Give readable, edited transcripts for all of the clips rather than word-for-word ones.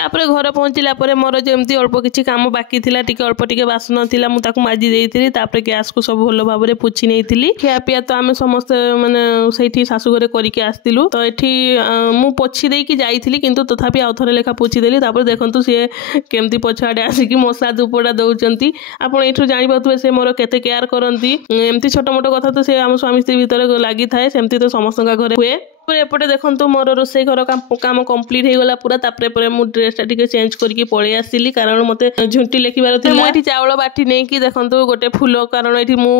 तापर घर पहुँचला मोर जमी अल्प किसी कम बाकी थिला टिके अल्प टिके बासन थिला मु ताकू माजी देइथिली तापर गैस को सब भल भाव में पोछि नेइथिली खियापिया तो आम समस्त माने सेठी शाशु घरे करके आसतिलु तो एठी मु पोछि देकी जाइथिली किंतु तथापि आउ थरे लेखा पोछि देली तापर देखंतु से केमती पछाडे आसिकी मशा धूपड़ा दउचंती आपण एठु जानि पाथुए से मोर केते केयर करंती एमती छोट मोट कथा तो से आम स्वामी स्त्री भीतर लागि थाए सेमती तो समस्त घरे हुए एपटे देखो मोर रोसे घर काम कम्प्लीट हो गला पूरा तापर मु ड्रेसटा टिके चेंज करके पळै आसिली कारण मते झुंटी लेखिबार थिला एठी चावल बाटी नै कि देखंतु गोटे फूल कारण एठी मु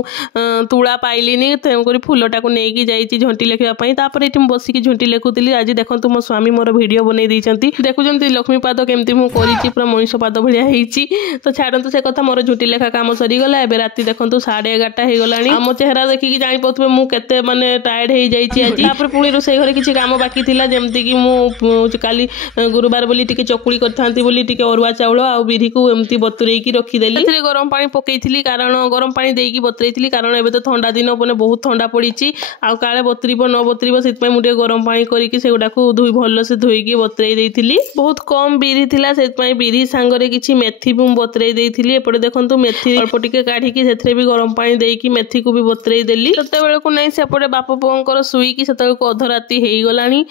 तुळा पाइलिनी तेम करी फूलटा को नै कि जाईची झुंटी लेखिबा पई तापर एठी बसी कि झुंटी लेखुतिली आज देखंतु मो स्वामी मोर वीडियो बनै दैचंती देखुचंती लक्ष्मी पाद केमती मु करिची पूरा मनीष पाद भलिया हेची तो छाडंतु से कथा मोर झुंटी लेखा काम सरी गला एबे राती देखंतु 11:30 हे गलानी मो चेहरा देखि कि जानि पथबे मु केते माने टायर्ड हे जाईची आज तापर पुणी रोसे घरे किसी काम बाकी थिला जेमती कि मु काली गुरुवार बोली टिके चकुली करथांती बोली टिके अरुआ चाउल आ बिरी को एमती बतुरेई की रखीदेली एथिरे गरम पानी पकईथिली कारण गरम पानी देकी बतुरेइथिली कारण एबे तो ठंडा दिन पने बहुत ठंडा पड़ीची आ काले बतुरीबो न बतुरीबो सेत पई मु टिके गरम पानी करिकी सेगुडा को धुई भलो से धोईकी बतुरेई देइथिली बहुत कम बिरी थिला सेत पई बिरी सांगरे किछि मेथी भी बतुरेई देइथिली एपटे देखंतु मेथी अल्प टिके काढीकी सेथरे भी गरम पानी देकी मेथी को भी बतुरेई देली तते बेले को नै सेपटे बाप पुअंकर सुईकी सेतल को अध राती हेई गलानी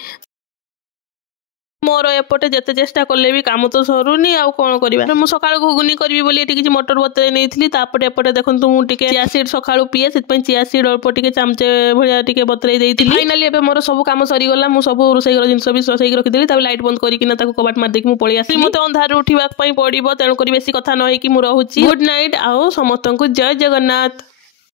मोर एपटे जेते चेष्टा कले भी काम तो सरुनी आउ कोन करबा मु सकाळ घुगुनी करबी बोली एटी किछि मटर बतरे नेइथिली तापटे एपटे देखंतु मु टिके चिया सीड सकाळू पिए सेत पई चिया सीड अल्प टिके चामचे भलिया टिके बतरे देइथिली फाइनली एबे मोर सब काम सरी गला मु सब रोसई घर जिंस भी ससई रखि देली ताबे लाइट बंद करिकिना ताको कबाट मार देकी मु पळी आसी मते अंधार उठिबा पई पडिबो तेनु करी बेसी कथा न होई कि मु रहूची गुड नाइट आओ समस्तंकु जय जगन्नाथ।